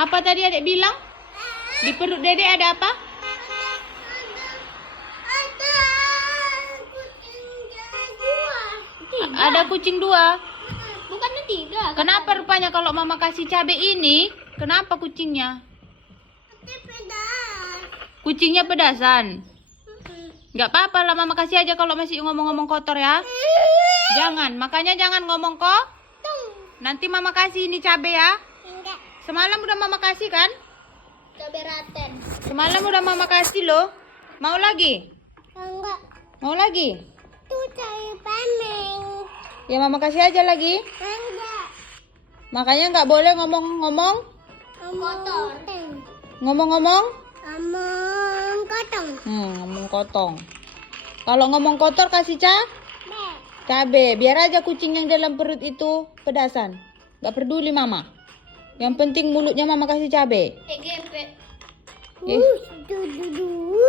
Apa tadi adek bilang? Di perut dedek ada apa? Ada kucing dua. Bukannya 3. Kenapa rupanya kalau mama kasih cabai ini? Kenapa kucingnya? Kucingnya pedasan. Nggak apa-apa lah, mama kasih aja kalau masih ngomong-ngomong kotor ya. Jangan, makanya jangan ngomong kok. Nanti mama kasih ini cabai ya. Enggak. Semalam udah mama kasih kan? Cabai raten. Semalam udah mama kasih loh. Mau lagi? Enggak. Mau lagi? Itu cabai panen. Ya mama kasih aja lagi. Enggak. Makanya nggak boleh ngomong-ngomong. Kotor. Ngomong-ngomong? Omong kotong. Ngomong kotong. Kalau ngomong kotor kasih cabe. Biar aja kucing yang dalam perut itu pedasan. Nggak peduli mama. Yang penting mulutnya mama kasih cabe. EGP. Eh. Dudu.